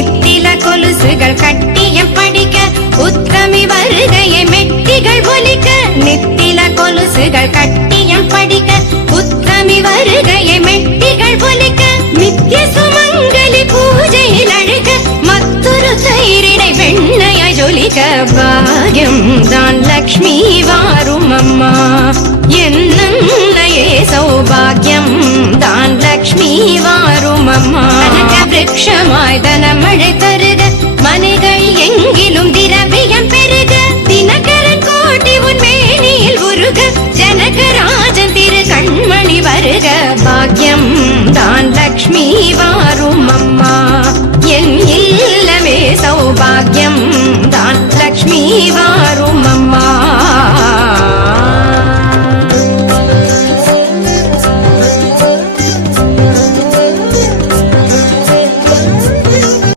நித்தில கொலுசுகள் கட்டியம் படிக்க உத்தமி வருகையை மெட்டிகள் ஒலிக்க நித்தில கொலுசுகள் கட்டியம் படிக்க உத்தமி வருகையை மெட்டிகள் ஒலிக்க நித்திய சுமங்கலி பூஜையில் அழுக மற்றொரு தயிரிடை வெண்ணையாய் ஜொலிக்க பாக்யம் தான் லக்ஷ்மி வாரும் அம்மா என்னையே சௌபாகியம் தான் லக்ஷ்மி வாரும் அம்மா விருட்சமாய் தனம